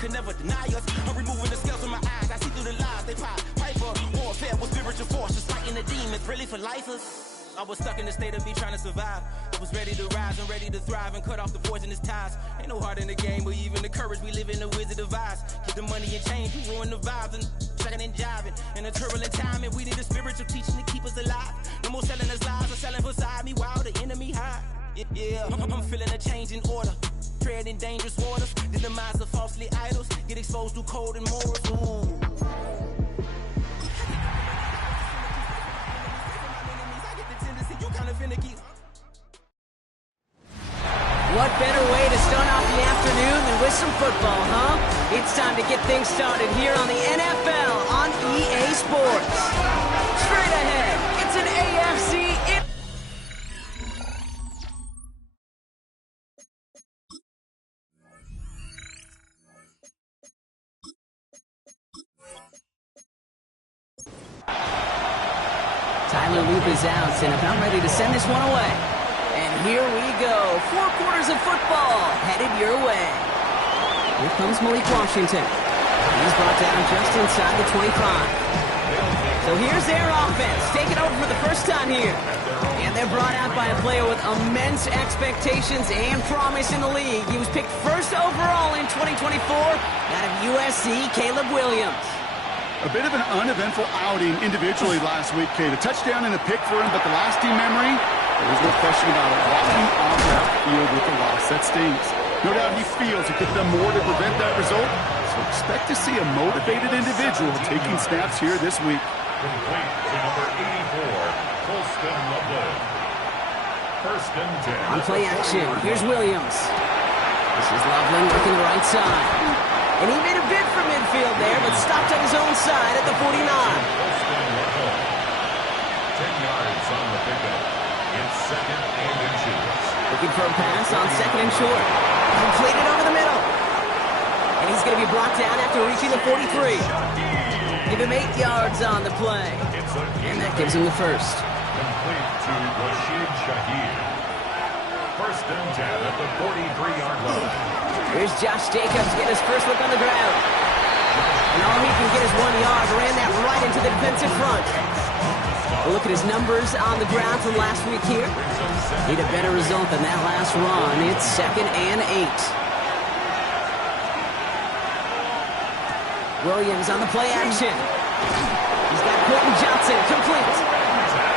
could never deny us. I'm removing the scales from my eyes. I see through the lies they pop. Piper, warfare with spiritual forces, fighting the demons, really for lifers. I was stuck in the state of me trying to survive. I was ready to rise and ready to thrive and cut off the poisonous ties. Ain't no heart in the game or even the courage. We live in the wizard of Oz. Keep the money and change, we ruin the vibes and checking and jiving. In a turbulent time, and we need a spiritual teaching to keep us alive. No more selling us lies or selling beside me while the enemy hide. Yeah, I'm feeling a change in order. Treading dangerous waters. The demise of falsely idols. Get exposed to cold and morals. Ooh. What better way to start off the afternoon than with some football, huh? It's time to get things started here on the NFL on EA Sports. Straight ahead, it's an AFC. Tyler Loop is out and about ready to send this one away. And here we go. 4 quarters of football headed your way. Here comes Malik Washington. He's brought down just inside the 25. So here's their offense, taking over for the first time here. And they're brought out by a player with immense expectations and promise in the league. He was picked first overall in 2024 out of USC, Caleb Williams. A bit of an uneventful outing individually last week, Kate. A touchdown and a pick for him, but the lasting memory, there's no question about it. Walking off that field with the loss, that stings. No doubt he feels he could have done more to prevent that result, so expect to see a motivated individual taking snaps here this week. Complete to number 84, Colston Loveland. First and 10. On play action, here's Williams. This is Loveland working the right side. And he made a bid for midfield there, but stopped on his own side at the 49. 10 yards on the pickup. It's second and inches. Looking for a pass on second and short. Completed over the middle. And he's going to be brought down after reaching the 43. Give him 8 yards on the play. And that gives him the first. Complete to Rashid Shaheed. First and 10 at the 43-yard line. Here's Josh Jacobs getting his first look on the ground. And all he can get is 1 yard. Ran that right into the defensive front. We'll look at his numbers on the ground from last week here. Need a better result than that last run. It's second and 8. Williams on the play action. He's got Quentin Johnson complete.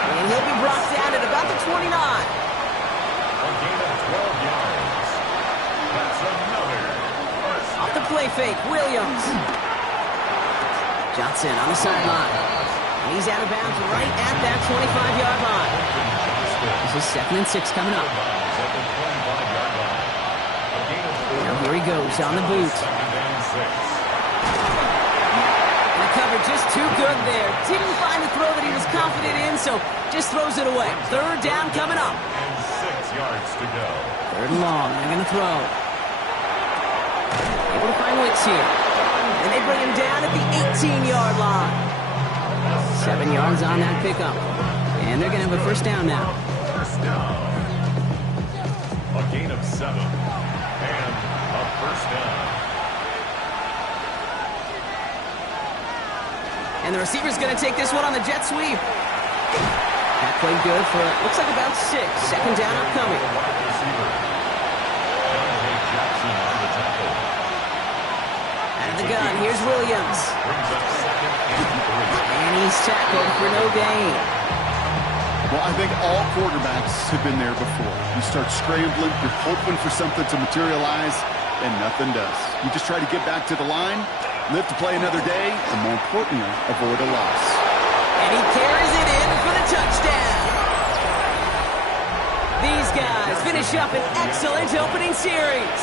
And he'll be brought down at about the 29. A gain of 12 yards. That's another. Off the play fake, Williams. Johnson on the sideline. And he's out of bounds right at that 25-yard line. This is second and 6 coming up. Now here he goes on the boot. The cover just too good there. Didn't find the throw that he was confident in, so just throws it away. Third down coming up. And 6 yards to go. Third and long, they're going to throw. Able to find Wicks here. And they bring him down at the 18-yard line. 7 yards on that pickup. And they're going to have a first down now. First down. A gain of 7. And a first down. And the receiver's going to take this one on the jet sweep. That played good for, looks like about 6. Second down upcoming. Out of the gun, here's Williams. And he's tackled for no gain. Well, I think all quarterbacks have been there before. You start scrambling, you're hoping for something to materialize, and nothing does. You just try to get back to the line, live to play another day, and more importantly, avoid a loss. And he carries it in for the touchdown. These guys finish up an excellent opening series.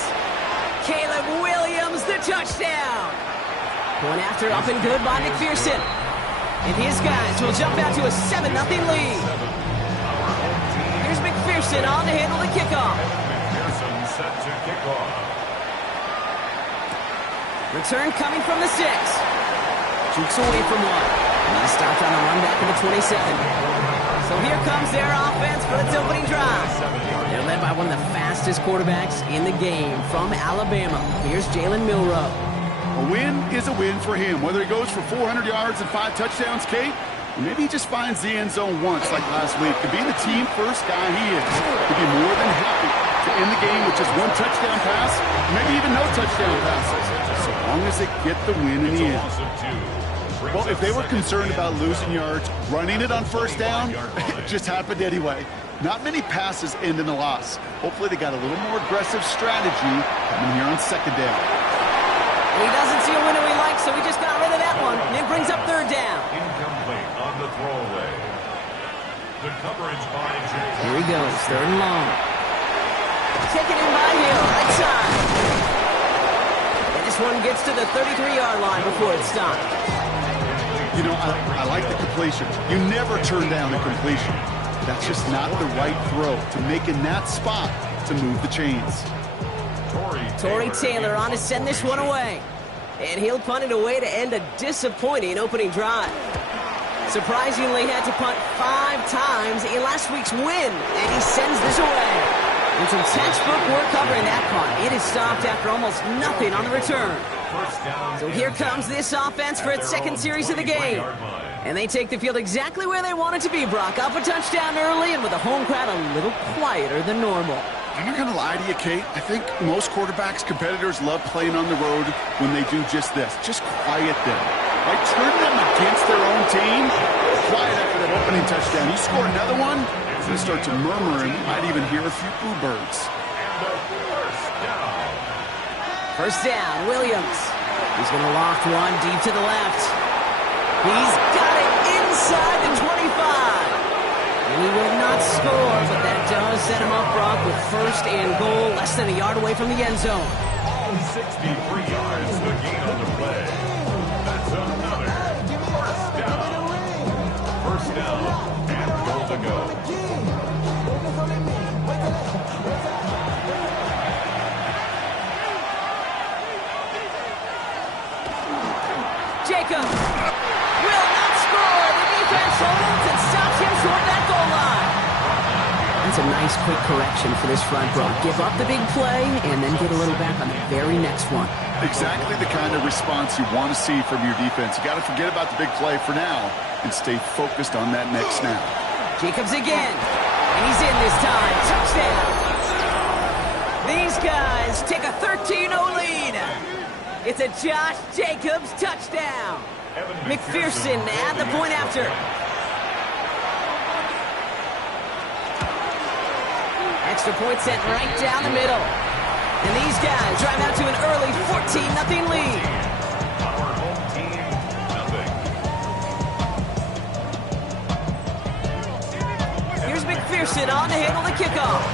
Caleb Williams, the touchdown. Going after up and good by McPherson. And his guys will jump out to a 7-0 lead. Here's McPherson on to handle the kickoff. McPherson set to kick off. Return coming from the 6. Jukes away from one. And he stopped on a run back in the 22nd. So here comes their offense for its opening drive. They're led by one of the fastest quarterbacks in the game from Alabama. Here's Jalen Milroe. A win is a win for him, whether he goes for 400 yards and 5 touchdowns, Kate, or maybe he just finds the end zone once like last week. To be the team first guy he is, to be more than happy to end the game with just 1 touchdown pass, maybe even no touchdown passes, so long as they get the win in the end. Well, if they were concerned about losing yards, running it on first down, it just happened anyway. Not many passes end in a loss. Hopefully they got a little more aggressive strategy coming here on second down. He doesn't see a window he likes, so he just got rid of that one. And it brings up third down. Incomplete on the throwaway. The coverage by James. Here he goes, third and long. Taken in by Hill, right side. And this one gets to the 33-yard line before it's stopped. You know, I like the completion. You never turn down a completion. That's just not the right throw to make in that spot to move the chains. Tory Taylor on to send this one away. And he'll punt it away to end a disappointing opening drive. Surprisingly had to punt 5 times in last week's win, and he sends this away. And some textbook work covering that punt. It is stopped after almost nothing on the return. So here comes this offense for its second series of the game. And they take the field exactly where they want it to be, Brock. Up a touchdown early and with a home crowd a little quieter than normal. I'm not going to lie to you, Kate. I think most quarterbacks, competitors love playing on the road when they do just this. Just quiet them. Like turn them against their own team. Quiet after that opening touchdown. You score another one, it's going to start to murmur and you might even hear a few boo birds. First down, Williams. He's going to loft one deep to the left. He's got it inside the 25. And he will not score, but that does set him up, Brock, with first and goal, less than a yard away from the end zone. 63 yards, the gain on the play. That's another first down. First down, and goal to go. Jacob will not score. The defense holds and stops him short that goal line. That's a nice quick correction for this front, Brock. Give up the big play and then get a little back on the very next one. Exactly the kind of response you want to see from your defense. You got to forget about the big play for now and stay focused on that next snap. Jacobs again. And he's in this time. Touchdown. These guys take a 13-0 lead. It's a Josh Jacobs touchdown. McPherson at the point after. Extra point sent right down the middle. And these guys drive out to an early 14-0 lead. Our home team, nothing. Here's McPherson on to handle the kickoff.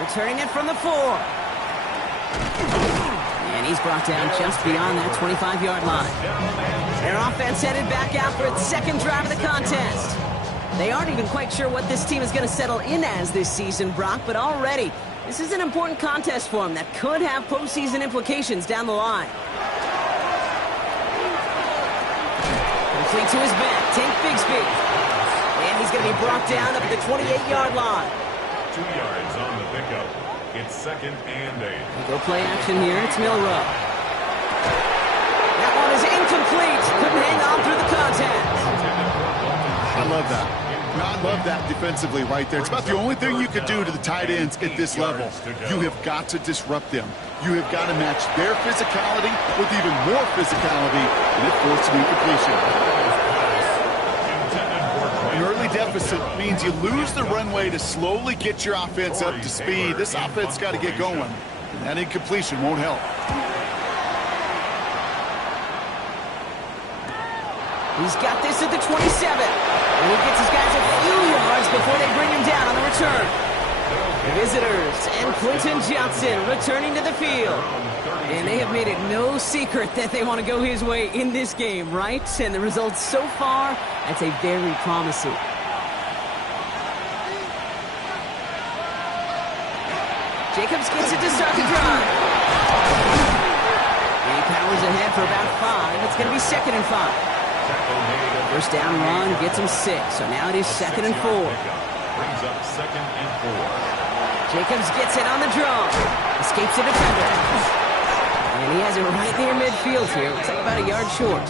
Returning it from the 4. And he's brought down just beyond that 25-yard line. Their offense headed back out for its second drive of the contest. They aren't even quite sure what this team is going to settle in as this season, Brock, but already this is an important contest for them that could have postseason implications down the line. Complete to his back, Tank Bigsby. And he's going to be brought down up at the 28-yard line. 2 yards on the pickup. It's second and 8. Go play action here. It's Milrow. That one is incomplete. Couldn't hang on through the contact. I love that. I love that defensively right there. It's about the only thing you could do to the tight ends at this level. You have got to disrupt them. You have got to match their physicality with even more physicality, and it forced an incompletion. An early deficit means you lose the runway to slowly get your offense up to speed. This offense got to get going, and that incompletion won't help. He's got this at the 27. And he gets his guys a few yards before they bring him down on the return. The visitors and Quentin Johnson returning to the field. And they have made it no secret that they want to go his way in this game, right? And the results so far, I'd say very promising. Jacobs gets it to start the drive. And he powers ahead for about 5. It's going to be second and 5. First down run gets him 6. So now it is second and 4. Brings up second and 4. Jacobs gets it on the draw. Escapes the defender. And he has it right near midfield here. Looks like about a yard short.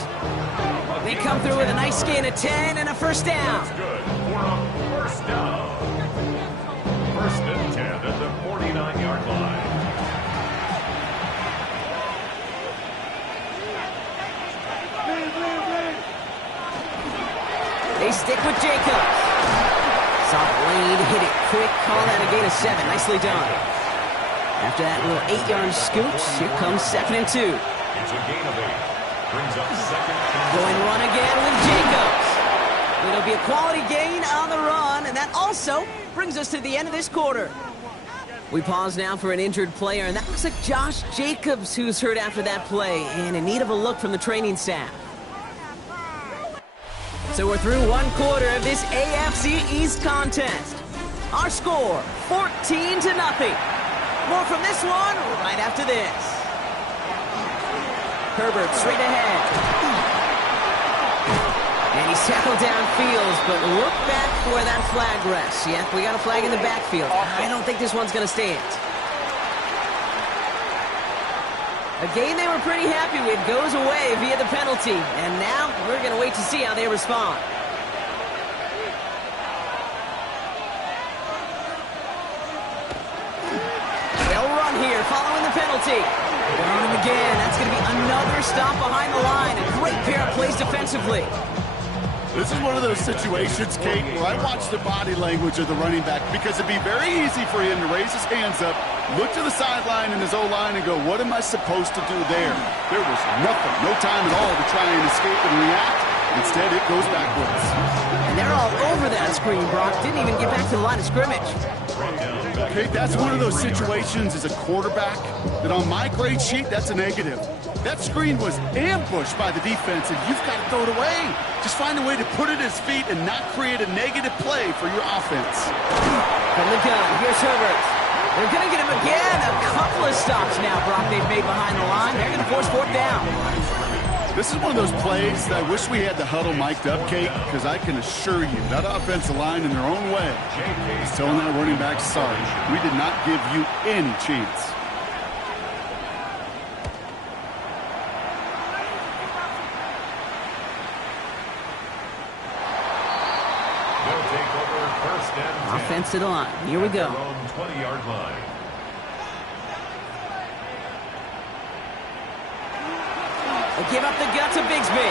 They come through with a nice gain of 10 and a first down. That's good for a first down. First and 10 at the 49-yard line. They stick with Jacobs. Soft lead, hit it quick, call that a gain of 7. Nicely done. After that little 8-yard scoop, here comes 2nd and 2. It's a gain of 8. Brings up 2nd and Going run again with Jacobs. It'll be a quality gain on the run, and that also brings us to the end of this quarter. We pause now for an injured player, and that looks like Josh Jacobs, who's hurt after that play, and in need of a look from the training staff. So we're through one quarter of this AFC East contest. Our score, 14-0. More from this one right after this. Herbert straight ahead. And he's tackled downfield, but look back where that flag rests. Yeah, we got a flag in the backfield. I don't think this one's going to stand. A game they were pretty happy with goes away via the penalty. And now we're going to wait to see how they respond. They'll run here following the penalty. They're on him again. That's going to be another stop behind the line. A great pair of plays defensively. This is one of those situations, Kate, where I watch the body language of the running back because it'd be very easy for him to raise his hands up, look to the sideline in his O-line and go, what am I supposed to do there? There was nothing, no time at all to try and escape and react. Instead, it goes backwards. And they're all over that screen, Brock. Didn't even get back to the line of scrimmage. Kate, that's one of those situations as a quarterback that on my grade sheet, that's a negative. That screen was ambushed by the defense, and you've got to throw it away. Just find a way to put it at his feet and not create a negative play for your offense. From the gun, here's Herbert. They're going to get him again. A couple of stops now, Brock, they've made behind the line. They're going to force 4th down. This is one of those plays that I wish we had the huddle mic'd up, Kate, because I can assure you that offensive line in their own way is telling that running back, sorry, we did not give you any chance. they'll take over first and 10. Offense to the line. Here we go. Their own 20-yard line. They give up the gut to Bigsby.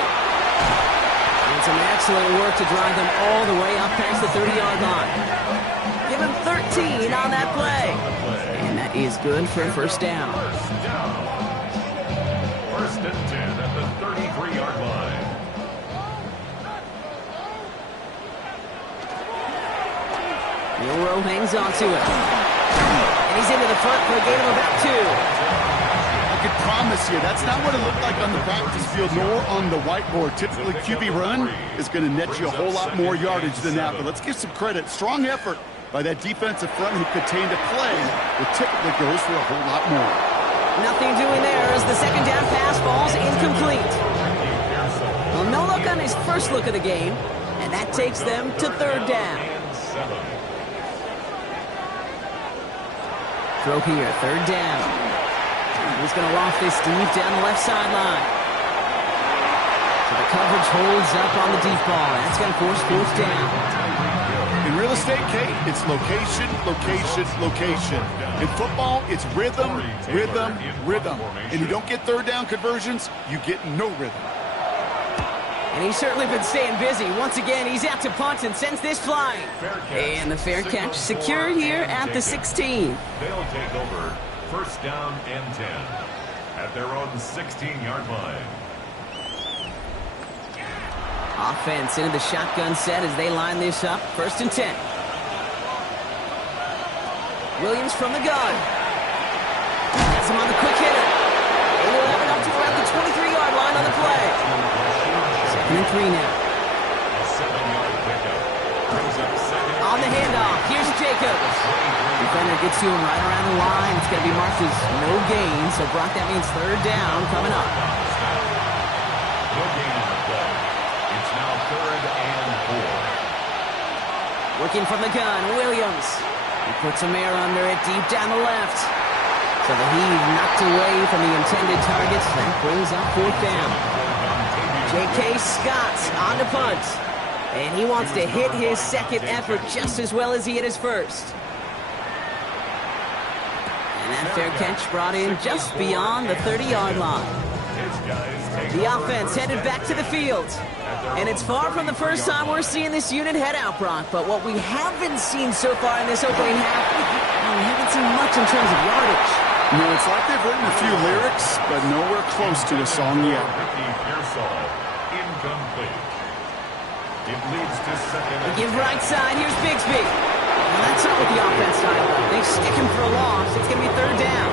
And some excellent work to drive them all the way up past the 30-yard line. Give him 13 on that play. And that is good for a first down. First down. First and 10 at the 33-yard line. Milrow hangs on to it. And he's into the front for a gain of about 2. I could promise you that's not what it looked like on the practice field nor on the whiteboard. Typically, QB run is going to net you a whole lot more yardage than that. But let's give some credit. Strong effort by that defensive front who contained a play that typically goes for a whole lot more. Nothing doing there as the second down pass falls incomplete. Well, no look on his first look of the game, and that takes them to 3rd down. Throw here, 3rd down. He's going to loft this deep down the left sideline. So the coverage holds up on the deep ball. That's going to force 4th down. In real estate, Kate, it's location, location, location. In football, it's rhythm, rhythm, rhythm. And you don't get 3rd down conversions, you get no rhythm. And he's certainly been staying busy. Once again, he's out to punt and sends this flying. And the fair catch secure here at the 16. They'll take over first down and 10 at their own 16-yard line. Offense into the shotgun set as they line this up. 1st and 10. Williams from the gun. Has him on the quick hitter. They will have it up to around the 23-yard line on the play. 2nd and 3 now. A 7-yard pickup. Brings up 2nd. On the handoff, here's Jacobs. Defender gets to him right around the line. It's going to be marked as no gain. So, Brock, that means 3rd down coming up. No gain on the play. It's now 3rd and 4. Working from the gun, Williams. He puts some air under it deep down the left. So the heave knocked away from the intended targets. That brings up 4th down. J.K. Scott on the punt. And he wants to hit his second effort just as well as he hit his first. And that fair catch brought in just beyond the 30-yard line. The offense headed back to the field. And it's far from the first time we're seeing this unit head out, Brock. But what we haven't seen so far in this opening half, we haven't seen much in terms of yardage. You know, it's like they've written a few lyrics, but nowhere close to a song yet. Incomplete. It leads to second. They give right side. Here's Bigsby. Well, that's not what the offense started with. They stick him for a loss. It's going to be 3rd down.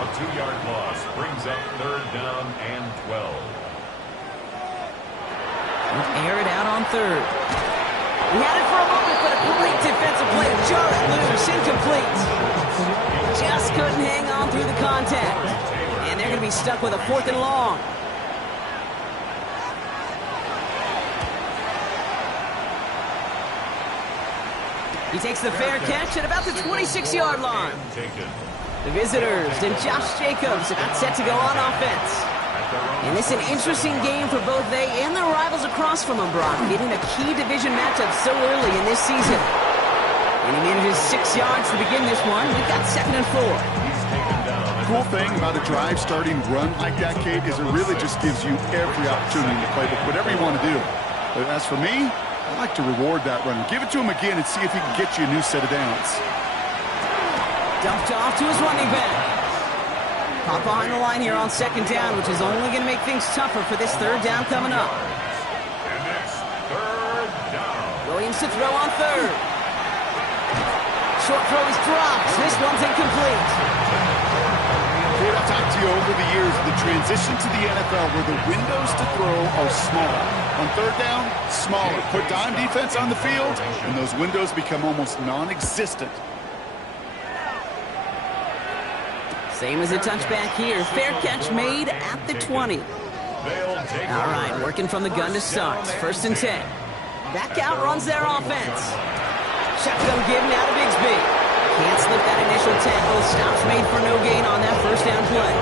A 2-yard loss brings up 3rd down and 12. Let's air it out on 3rd. He had it for a moment, but a great defensive play to jar it loose. Incomplete. Just couldn't hang on through the contact. And they're going to be stuck with a 4th and long. He takes the fair catch at about the 26-yard line. The visitors and Josh Jacobs about set to go on offense. And this is an interesting game for both they and their rivals across from them, Brock, getting a key division matchup so early in this season. And he manages 6 yards to begin this one. We've got 2nd and 4. The cool thing about a drive starting run like that, Kate, is it really just gives you every opportunity to play whatever you want to do. But as for me, I like to reward that run. Give it to him again and see if he can get you a new set of downs. Dumped off to his running back. Caught behind the line here on 2nd down, which is only going to make things tougher for this 3rd down coming up. And it's 3rd down. Williams to throw on 3rd. Short throw is dropped. This one's incomplete. Kate, I've talked to you over the years of the transition to the NFL where the windows to throw are small. On 3rd down, smaller. Put dime defense on the field, and those windows become almost non-existent. Same as a touchback here. Fair catch made at the 20. All right, working from the gun to start. 1st and 10. Back out runs their offense. Shotgun give now to Bigsby. Can't slip that initial tackle. Stops made for no gain on that 1st down play.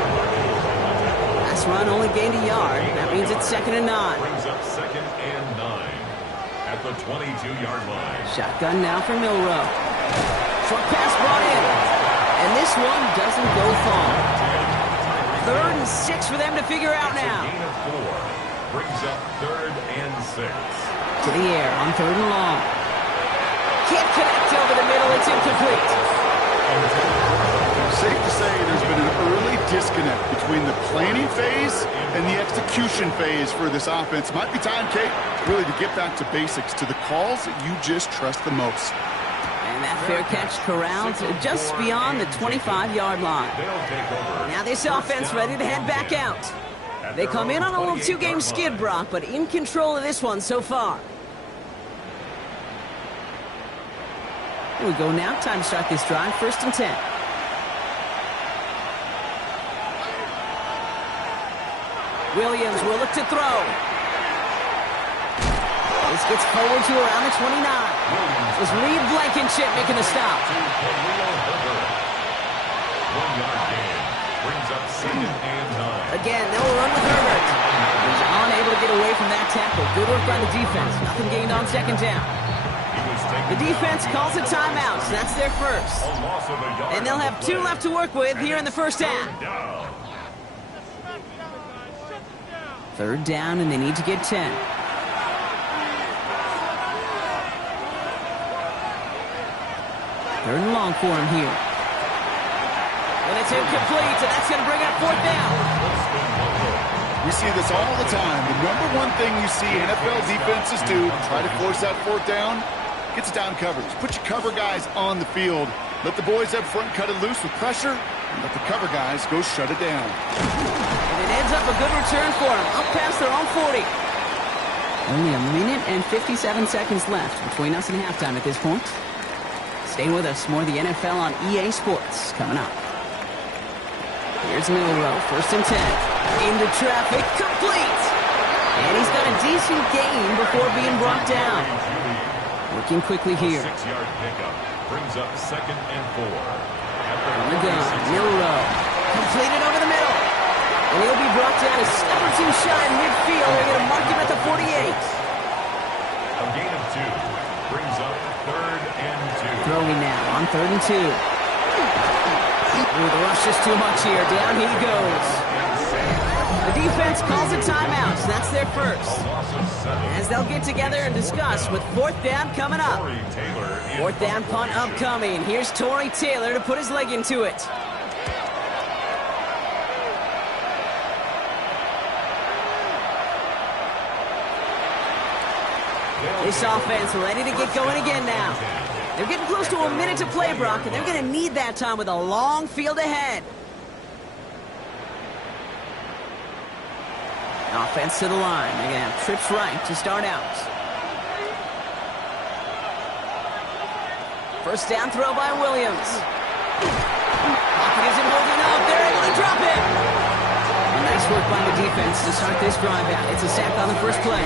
Last run only gained a yard. That means it's 2nd and 9. Brings up 2nd and 9 at the 22-yard line. Shotgun now for Milrow. Short pass brought in. And this one doesn't go far. 3rd and 6 for them to figure out now. Gain of 4 brings up 3rd and 6. To the air on 3rd and long. Can't connect over the middle. It's incomplete. Safe to say there's been an early disconnect between the planning phase and the execution phase for this offense. Might be time, Kate, really to get back to basics, to the calls that you just trust the most. And that fair catch corralled just beyond the 25-yard line. Now this offense ready to head back out. They come in on a little 2-game skid, Brock, but in control of this one so far. Here we go now. Time to start this drive. 1st and 10. Williams will look to throw. This gets forward to around the 29. It was Reed Blankenship making the stop. 1-yard gain brings up 2nd and 9. Again, they'll run with Herbert. He's unable to get away from that tackle. Good work by the defense. Nothing gained on 2nd down. The defense calls a timeout. So that's their first. And they'll have 2 left to work with here in the 1st half. 3rd down, and they need to get 10. 3rd and long for him here. And it's incomplete, and that's going to bring up 4th down. We see this all the time. The number one thing you see NFL defenses do to try to force that 4th down, gets down coverage. Put your cover guys on the field. Let the boys up front cut it loose with pressure, and let the cover guys go shut it down. And it ends up a good return for them, up past their own 40. Only a minute and 57 seconds left between us and halftime at this point. Stay with us. More of the NFL on EA Sports coming up. Here's Milrow, 1st and 10. Into traffic, complete! And he's got a decent gain before being brought down. Working quickly here. 6-yard pickup brings up 2nd and 4. On the gun, Milrow. Completed over the middle. And he'll be brought down a step or two shy in midfield. They're going to mark him at the 48. A gain of 2 brings up 3rd and 2. Throwing now on 3rd and 2. Ooh, the rush is too much here. Down he goes. The defense calls a timeout, so that's their first. As they'll get together and discuss with 4th down coming up. 4th down punt upcoming. Here's Tory Taylor to put his leg into it. This offense ready to get going again now. They're getting close to a minute to play, Brock, and they're going to need that time with a long field ahead. Offense to the line. They're going to have trips right to start out. First down throw by Williams. Pocket isn't holding up. They're able to drop it. And nice work by the defense to start this drive out. It's a sack on the first play.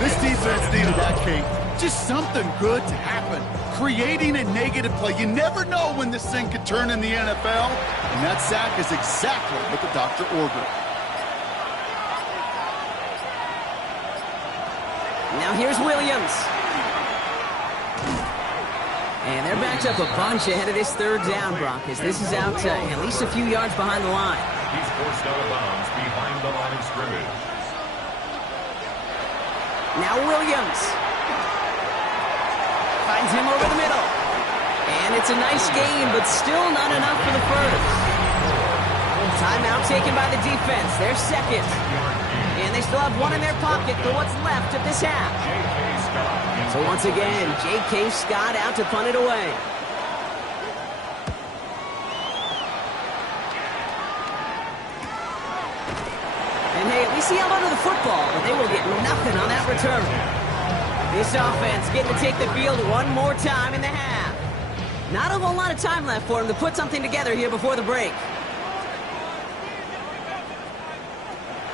This defense needed that, Kate. Just something good to happen. Creating a negative play. You never know when this thing could turn in the NFL. And that sack is exactly what the doctor ordered. Now here's Williams. And they're backed up a bunch ahead of this 3rd down, Brock, as this is out at least a few yards behind the line. He's forced out of bounds behind the line of scrimmage. Now Williams. Finds him over the middle. And it's a nice gain, but still not enough for the first. Timeout taken by the defense. They're second. And they still have one in their pocket for what's left of this half. So once again, J.K. Scott out to punt it away. And hey, at least he held onto the football, but they will get nothing on that return. This offense getting to take the field one more time in the half. Not a whole lot of time left for him to put something together here before the break.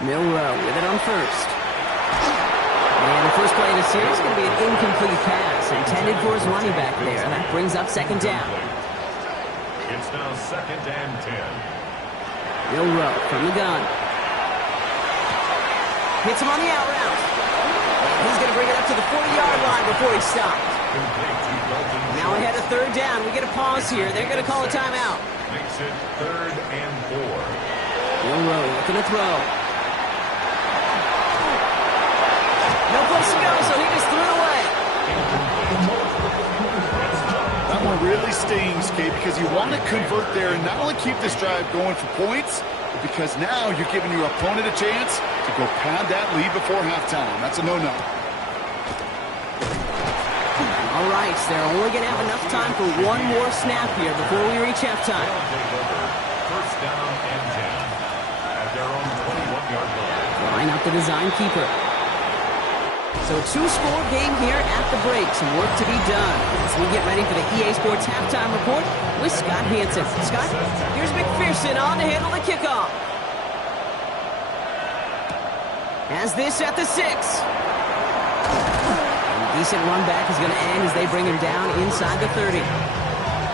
Milrow with it on first. And the first play of the series is going to be an incomplete pass intended for his running back there. That brings up 2nd down. It's now 2nd and 10. Milrow from the gun. Hits him on the out route. He's going to bring it up to the 40-yard line before he stopped. Now ahead of 3rd down. We get a pause here. They're going to call a timeout. Makes it 3rd and 4. Milrow looking to throw. No place to go, so he just threw it away. That one really stings, Kate, because you want to convert there and not only keep this drive going for points, but because now you're giving your opponent a chance to go pad that lead before halftime. That's a no-no. All right, so they're only going to have enough time for one more snap here before we reach halftime. First down and 10 at their own 21-yard line. Line up the design keeper. So a 2-score game here at the break. Some work to be done as we get ready for the EA Sports Halftime Report with Scott Hansen. Scott, here's McPherson on to handle the kickoff. Has this at the 6. A decent run back is going to end as they bring him down inside the 30.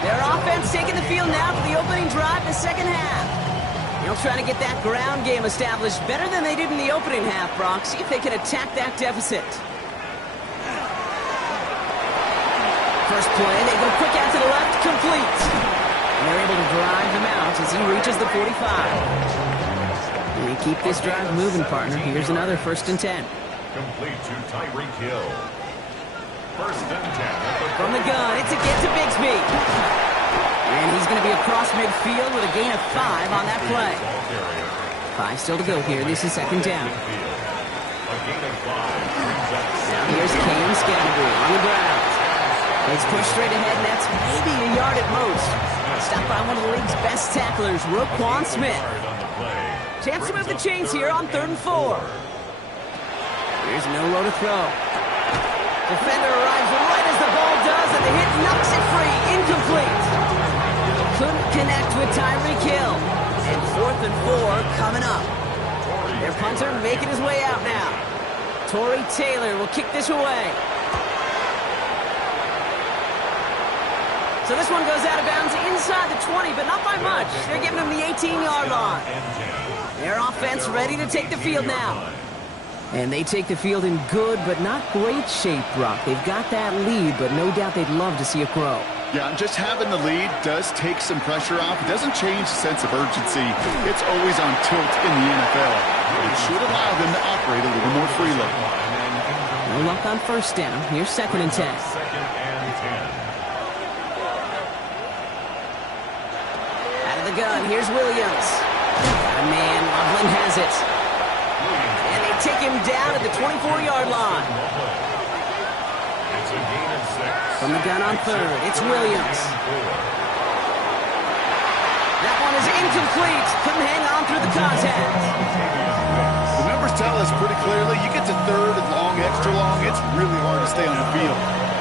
Their offense taking the field now for the opening drive the second half. They'll try to get that ground game established better than they did in the opening half, Brock. See if they can attack that deficit. First play, they go quick out to the left, complete. And they're able to drive him out as he reaches the 45. And we keep this drive moving, partner. Here's another 1st and 10. Complete to Tyreek Hill. 1st and 10. From the gun, it's a get to Bigsby. And he's going to be across midfield with a gain of 5 on that play. 5 still to go here. This is 2nd down. Now here's Kane Scatterbury on the ground. It's pushed straight ahead, and that's maybe a yard at most. Stopped by one of the league's best tacklers, Roquan Smith. Chance to move the chains here on 3rd and 4. Here's Milrow to throw. Defender arrives right as the ball does, and the hit knocks it free. Incomplete. Couldn't connect with Tyreek Hill. And 4th and 4 coming up. Their punter making his way out now. Tory Taylor will kick this away. So this one goes out of bounds inside the 20, but not by much. They're giving him the 18-yard line. Their offense ready to take the field now. And they take the field in good but not great shape, Brock. They've got that lead, but no doubt they'd love to see it grow. Yeah, just having the lead does take some pressure off. It doesn't change the sense of urgency. It's always on tilt in the NFL. It should allow them to operate a little more freely. No luck on first down. Here's 2nd and 10. Out of the gun, here's Williams. Got a man, Loveland has it. And they take him down at the 24-yard line. It's a gain of 6. From the gun on 3rd, it's Williams. That one is incomplete. Couldn't hang on through the contact. The numbers tell us pretty clearly, you get to 3rd and long, extra long, it's really hard to stay on the field.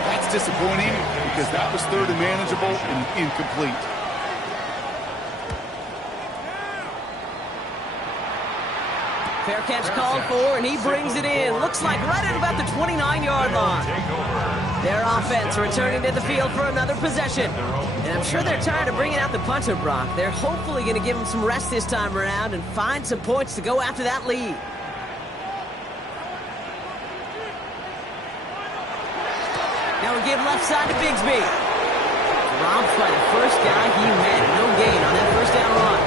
That's disappointing because that was 3rd and manageable and incomplete. Fair catch called for, and he brings it in. Looks like right at about the 29-yard line. Their offense returning to the field for another possession. And I'm sure they're tired of bringing out the punter, Brock. They're hopefully going to give him some rest this time around and find some points to go after that lead. Now we give left side to Bigsby. Robbed by the first guy he met. No gain on that first down run.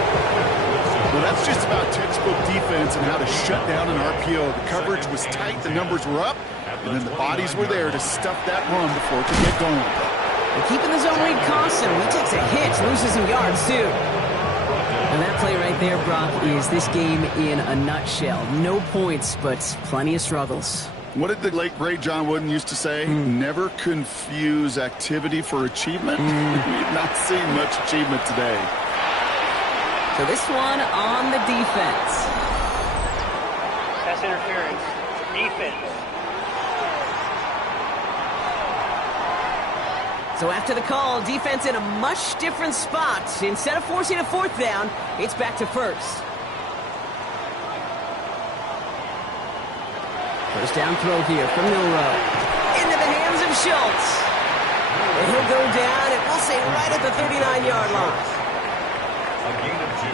Well, that's just about textbook defense and how to shut down an RPO. The coverage was tight, the numbers were up, and then the bodies were there to stuff that run before it could get going. And keeping the zone read costs him. He takes a hit, loses some yards, too. And that play right there, Brock, is this game in a nutshell. No points, but plenty of struggles. What did the late, great John Wooden used to say? Never confuse activity for achievement. We've not seen much achievement today. So this one on the defense. Pass interference. Defense. So after the call, defense in a much different spot. Instead of forcing a 4th down, it's back to 1st. First down throw here from Milrow. Into the hands of Schultz. And he'll go down, and we'll say right at the 39-yard line. A gain of 2.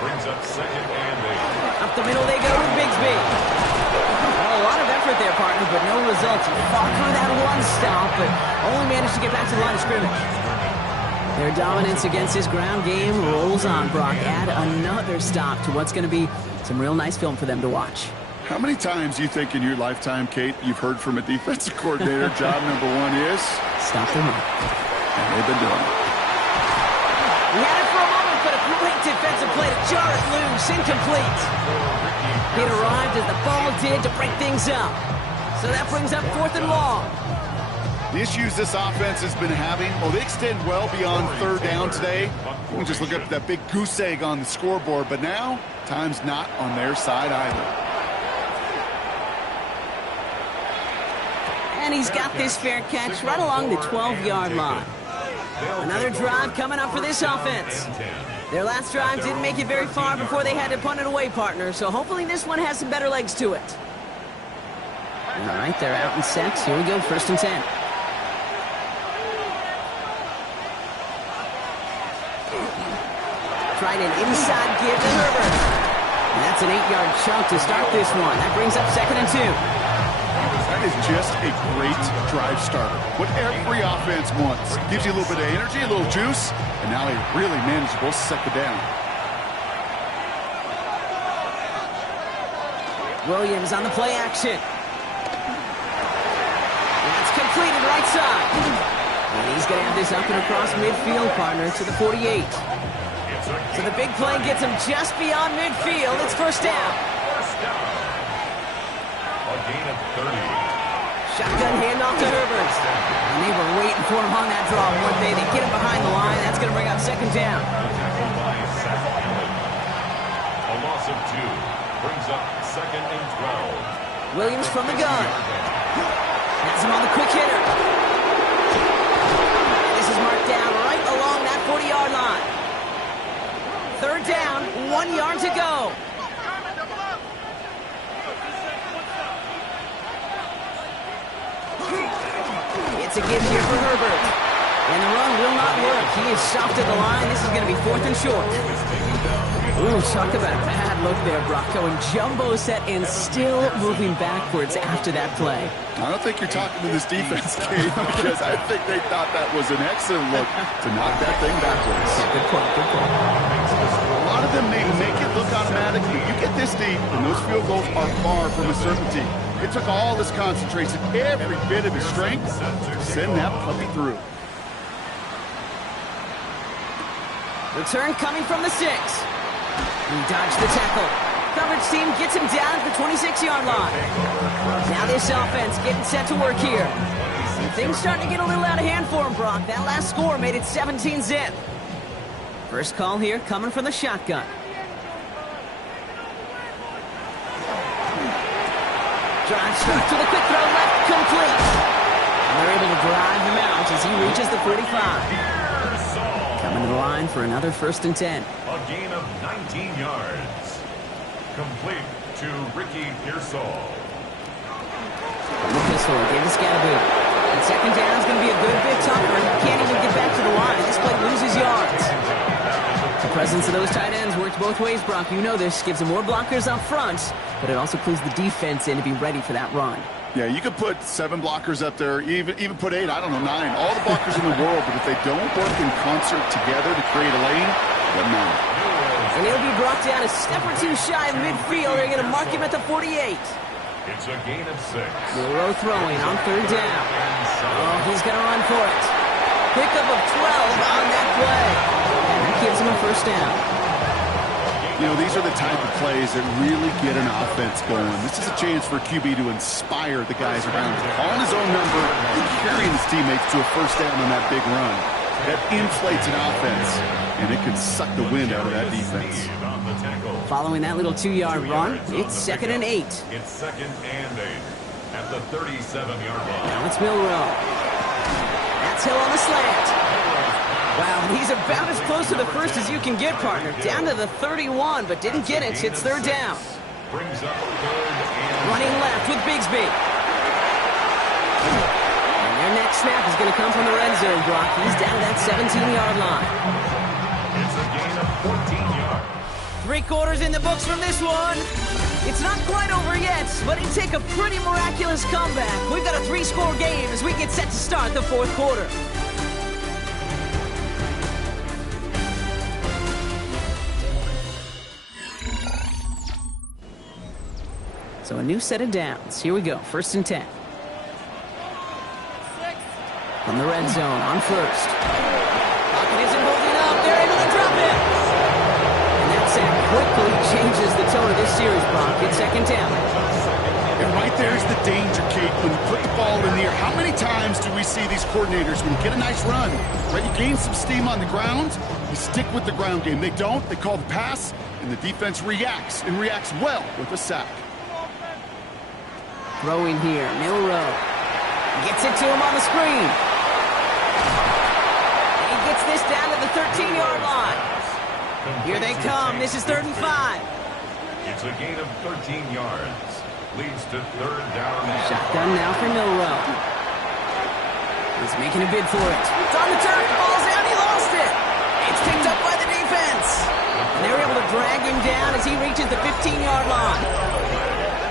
Brings up 2nd and 8. Up the middle they go with Bigsby. Well, a lot of effort there, partner, but no results. He fought through that one stop, but only managed to get back to the line of scrimmage. Their dominance against this ground game rolls on, Brock. Add another stop to what's going to be some real nice film for them to watch. How many times do you think in your lifetime, Kate, you've heard from a defensive coordinator, job number 1 is? Stop the run. And they've been doing it. We had it for a moment, but a great defensive play to jar it loose, incomplete. It arrived as the ball did to break things up. So that brings up 4th and long. The issues this offense has been having, well, they extend well beyond 3rd down today. We can just look up that big goose egg on the scoreboard, but now, time's not on their side either. And he's got this fair catch right along the 12-yard line. Another drive coming up for this offense. Their last drive didn't make it very far before they had to punt it away, partner, so hopefully this one has some better legs to it. All right, they're out and set. Here we go, 1st and 10. Trying an inside give to Herbert. And that's an 8-yard chunk to start this one. That brings up 2nd and 2. That is just a great drive starter. What every offense wants. Gives you a little bit of energy, a little juice, and now a really manageable 2nd down. Williams on the play action. That's completed right side. And he's going to have this up and across midfield, partner, to the 48. So the big play gets him just beyond midfield. It's 1st down. A gain of 30. Shotgun handoff to Herbert. And they were waiting for him on that draw, weren't they? They get him behind the line. That's going to bring up 2nd down. A loss of 2 brings up 2nd and 12. Williams from the gun. Has him on the quick hitter. This is marked down right along that 40-yard line. 3rd down, 1 yard to go. It's a give here for Herbert. And the run will not work. He is soft at the line. This is going to be 4th and short. Ooh, talk about a bad look there, Brock. Going jumbo set and still moving backwards after that play. I don't think you're talking to this defense, Kate, because I think they thought that was an excellent look to knock that thing backwards. Yeah, good point, good point. A lot of them may make it look automatic, but you get this deep, and those field goals are far from a certainty. It took all his concentration, every bit of his strength, to send that puppy through. Return coming from the 6. He dodged the tackle. Coverage team gets him down at the 26-yard line. Now this offense getting set to work here. And things starting to get a little out of hand for him, Brock. That last score made it 17-zip. First call here coming from the shotgun. Drive starts with a quick throw left, complete. And they're able to drive him out as he reaches the 45. Coming to the line for another 1st and 10. A gain of 19 yards. Complete to Ricky Pearsall. The pistol gave the Scatterboot. And 2nd down is going to be a good bit tougher. He can't even get back to the line. This play loses yards. The presence of those tight ends works both ways, Brock. You know this. Gives them more blockers up front, but it also clues the defense in to be ready for that run. Yeah, you could put 7 blockers up there, even put 8, I don't know, 9. All the blockers in the world, but if they don't work in concert together to create a lane, it doesn't matter. And he'll be brought down a step or two shy of midfield. They're going to mark him at the 48. It's a gain of 6. Milroe throwing on 3rd down. Oh, he's going to run for it. Pickup of 12 on that play. And that gives him a 1st down. You know, these are the type of plays that really get an offense going. This is a chance for QB to inspire the guys around him. Calling his own number and carrying his teammates to a 1st down on that big run. That inflates an offense, and it can suck the wind out of that defense. Following that little 2-yard run, it's 2nd and 8. It's 2nd and 8 at the 37-yard line. Now it's Milroe. That's Hill on the slant. Wow, he's about as close to the 1st as you can get, partner. Down to the 31, but didn't get it. It's 3rd down. Brings up 3rd and Running left with Bigsby. And their next snap is going to come from the red zone, Brock. He's down to that 17-yard line. it's a gain of 14 yards. 3 quarters in the books from this one. It's not quite over yet, but it'd take a pretty miraculous comeback. We've got a 3-score game as we get set to start the 4th quarter. So a new set of downs. Here we go, 1st and 10. From the red zone on 1st. Pocket isn't holding up. They're able to drop it. And that sack quickly changes the tone of this series, Brock. It's 2nd down. And right there's the danger, Kate. When you put the ball in the air, how many times do we see these coordinators, when you get a nice run, right, you gain some steam on the ground, you stick with the ground game. They don't. They call the pass, and the defense reacts, and reacts well with a sack. Throwing here, Milroe. Gets it to him on the screen. And he gets this down to the 13-yard line. Here they come. This is 3rd and 5. It's a gain of 13 yards. Leads to 3rd down. Shotgun now for Milroe. He's making a bid for it. It's on the turn. Ball's out. He lost it. It's picked up by the defense. And they're able to drag him down as he reaches the 15-yard line.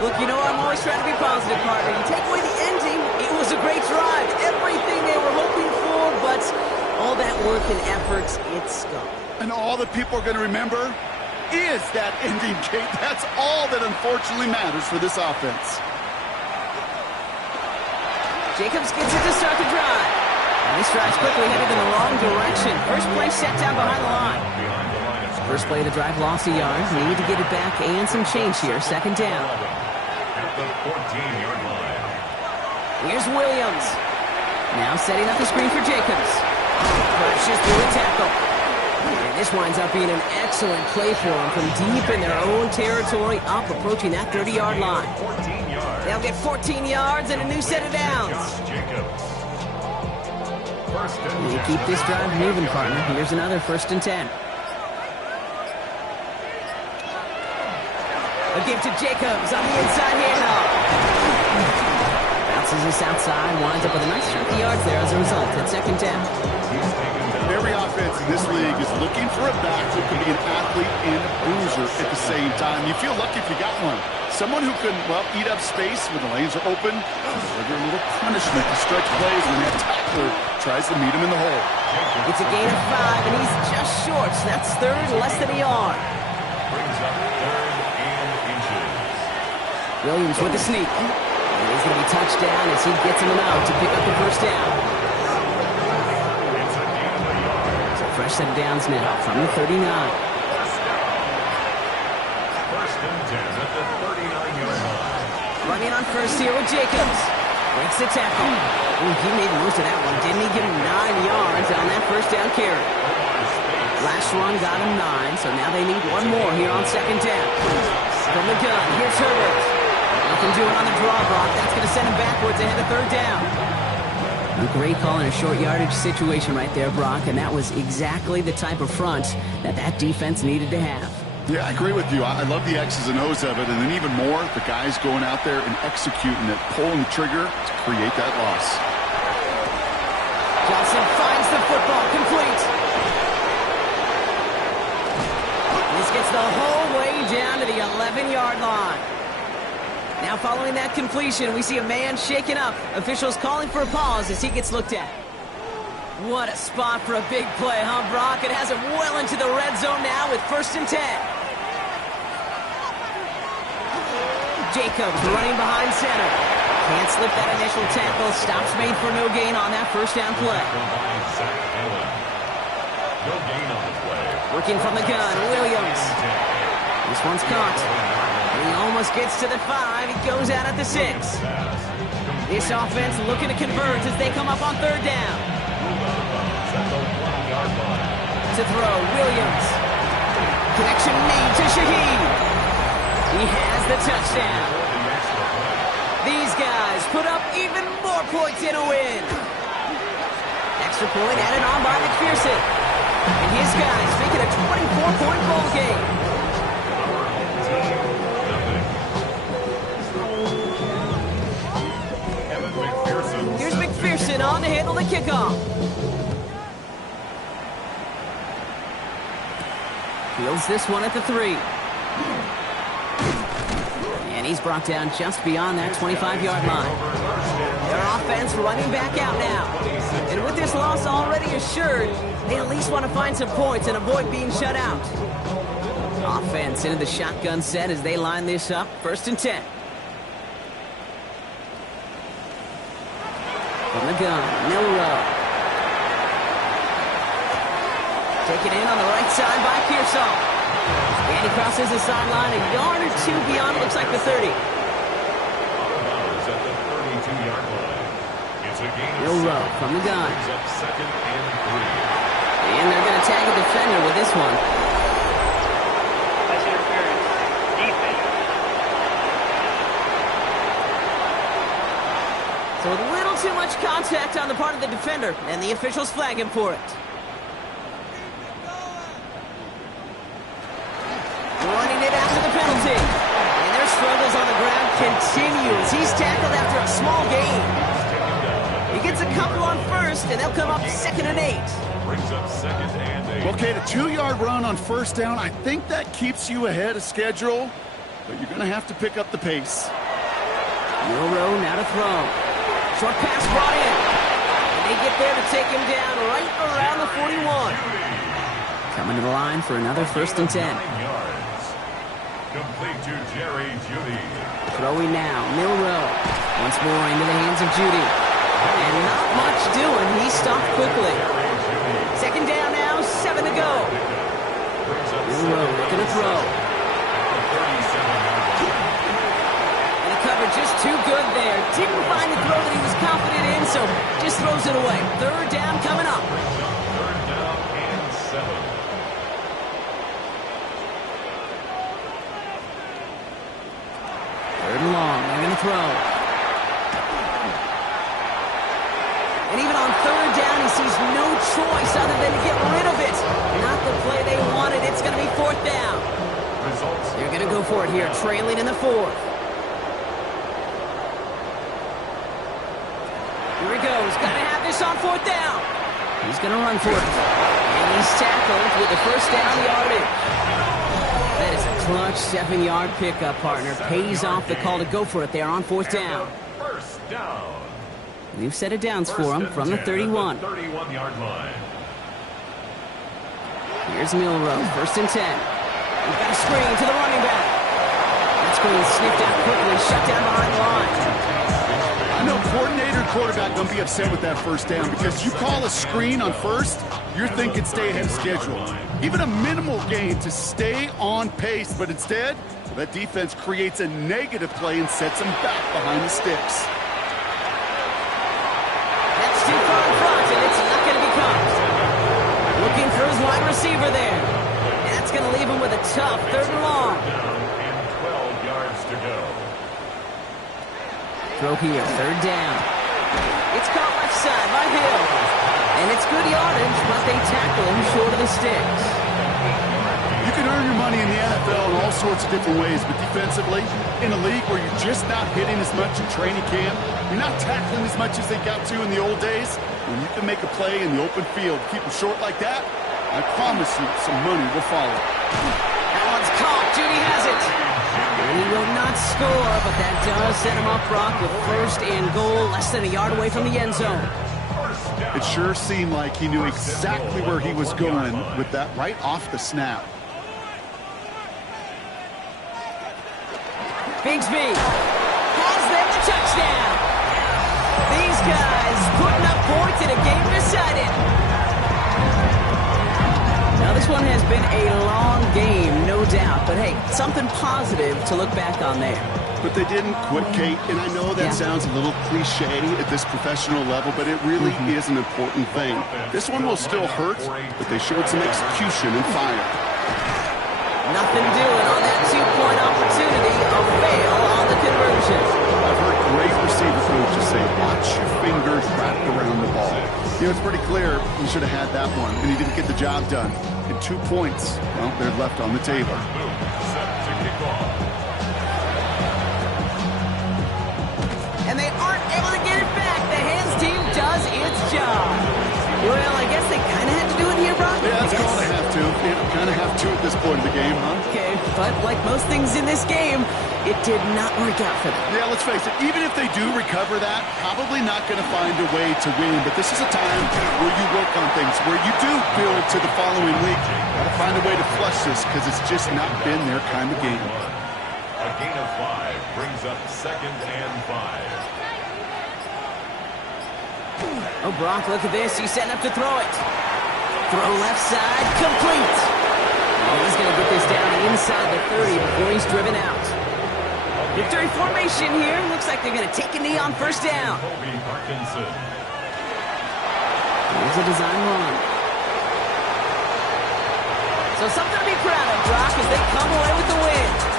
Look, you know I'm always trying to be positive, partner. You take away the ending, it was a great drive. Everything they were hoping for, but all that work and effort, it's gone. And all that people are going to remember is that ending, Kate. That's all that unfortunately matters for this offense. Jacobs gets it to start the drive. And this drive's quickly headed in the wrong direction. First play set down behind the line. First play of the drive lost a yard. Need to get it back and some change here. 2nd down. At the 14-yard line. Here's Williams. Now setting up the screen for Jacobs. Crashes through a tackle. And this winds up being an excellent play for them from deep in their own territory, up approaching that 30-yard line. 14 yards. They'll get 14 yards and a new set of downs. Jacobs. First and You keep this drive moving, partner. Here's another 1st and 10. A give to Jacobs on the inside handoff. Bounces this outside, winds up with a nice chunk of yards there as a result at second down. Every offense in this league is looking for a back who can be an athlete and a bruiser at the same time. You feel lucky if you got one. Someone who can, well, eat up space when the lanes are open, deliver a little punishment to stretch plays when the tackler tries to meet him in the hole. It's a gain of 5, and he's just short, so that's third, less than a yard. Brings up third and inches. Williams with the sneak. And he's going to be touched down as he gets him out to pick up the first down. It's a gain of a yard. So fresh set of downs now from the 39. First and 10 at the 39-yard line. Running on first here with Jacobs. Breaks the tackle. Ooh, he made the most of that one, didn't he? Give him 9 yards on that first down carry. Last run got him 9, so now they need one more here on second down. From the gun, here's Herbert. Nothing doing on the draw block. That's going to send him backwards ahead of third down. A great call in a short yardage situation right there, Brock, and that was exactly the type of front that defense needed to have. Yeah, I agree with you. I love the X's and O's of it, and then even more, the guys going out there and executing it, pulling the trigger to create that loss. Johnson finds the football, complete. This gets the whole way down to the 11-yard line. Now following that completion, we see a man shaken up. Officials calling for a pause as he gets looked at. What a spot for a big play, huh, Brock? It has him well into the red zone now with first and 10. Jacobs running behind center. Can't slip that initial tackle. Stops made for no gain on that first down play. No gain on the play. Working from the gun, Williams. This one's caught. He almost gets to the 5. He goes out at the 6. This offense looking to convert as they come up on third down. To throw, Williams. Connection made to Shaheed. He has the touchdown. These guys put up even more points in a win. Extra point added on by McPherson. And his guys make it a 24-point ball game. Here's McPherson on to handle the kickoff. Fields this one at the 3. And he's brought down just beyond that 25-yard line. Their offense running back out now. And with this loss already assured, they at least want to find some points and avoid being shut out. Offense into the shotgun set as they line this up. First and 10. From the gun, Milrow. Taken in on the right side by Pearsall. And he crosses the sideline a yard or 2 beyond, looks like the 30. Milrow from the gun. And they're going to tag a defender with this one. Pass interference. Defense. So a little too much contact on the part of the defender, and the officials flag him for it. Running it after the penalty. And their struggles on the ground continue as he's tackled after a small gain. He gets a couple on first, and they'll come up second and 8. Brings up second and 8. Okay, the 2-yard run on first down, I think that keeps you ahead of schedule, but you're going to have to pick up the pace. Milrow now to throw. Short pass brought in. And they get there to take him down right around the 41. Coming to the line for another first and 10. Complete to Jerry Jeudy. Throwing now, Milrow. Once more into the hands of Jeudy. And not much doing. He stopped quickly. Second down now, 7 to go. Milrow looking to throw. And the cover just too good there. Didn't find the throw that he was confident in, so just throws it away. Third down coming up. Third down and 7. Third and long, they're going to throw. And even on third down, he sees no choice other than to get rid of it. Not the play they wanted. It's going to be fourth down. They're going to go for it here, trailing in the 4th. Here he goes. Got to have this on 4th down. He's going to run for it. And he's tackled with the first down yardage. That is a clutch 7-yard pickup, partner. Pays off the call to go for it there on 4th down. First down. New set of downs for him from the 31. 31-yard line. Here's Milrow, 1st and 10. He's got a screen to the running back. That screen sniffed out quickly, shut down behind the line. I know coordinator and quarterback going to be upset with that first down because you call a screen on first, you're thinking stay ahead of schedule. Even a minimal gain to stay on pace, but instead, that defense creates a negative play and sets them back behind the sticks. That's too far in front, and it's not going to be caught. Looking for his wide receiver there. That's going to leave him with a tough 3rd and long. And 12 yards to go. Throw here, 3rd down. It's caught left side by Hill. And it's good yardage, but they tackle him short of the sticks. You can earn your money in the NFL in all sorts of different ways, but defensively, in a league where you're just not hitting as much in training camp, you're not tackling as much as they got to in the old days, when you can make a play in the open field, keep them short like that, I promise you some money will follow. That one's caught. Judy has it. He will not score, but that does set him up, Brock, with 1st and goal, less than a yard away from the end zone. It sure seemed like he knew exactly where he was going with that right off the snap. Bigsby has them the touchdown. These guys putting up points in a game decided. Now this one has been a long game, no doubt, but hey, something positive to look back on there. But they didn't quit, Kate, and I know that sounds a little cliche at this professional level, but it really is an important thing. This one will still hurt, but they showed some execution and fire. Nothing doing on that 2-point opportunity. A fail on the conversion. I've heard great receiver coaches say, watch your fingers wrapped around the ball. You know, it's pretty clear he should have had that one, and he didn't get the job done. And 2 points, well, they're left on the table. Set to kick off. And they aren't able to get it back. The hands team does its job. Well, I guess they kind of had to do it here, Brock. Yeah, it's called a have to. Yeah, kind of have to at this point in the game, huh? Okay, but like most things in this game, it did not work out for them. Yeah, let's face it, even if they do recover that, probably not going to find a way to win. But this is a time where you work on things, where you do build to the following week. Got to find a way to flush this because it's just not been their kind of game. A gain of 5 brings up 2nd and 5. Oh, Brock, look at this. He's setting up to throw it. Throw left side, complete. Oh, he's going to get this down inside the 30 before he's driven out. Victory formation here. Looks like they're going to take a knee on 1st down. Here's a design run. So something to be proud of, Brock, as they come away with the win.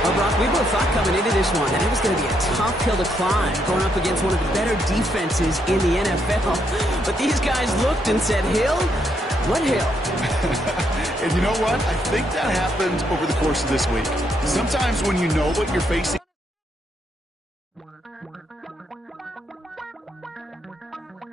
Well, Brock, we both thought coming into this one that it was going to be a tough hill to climb, going up against one of the better defenses in the NFL. But these guys looked and said, Hill? What hill? And you know what? I think that happened over the course of this week. Sometimes when you know what you're facing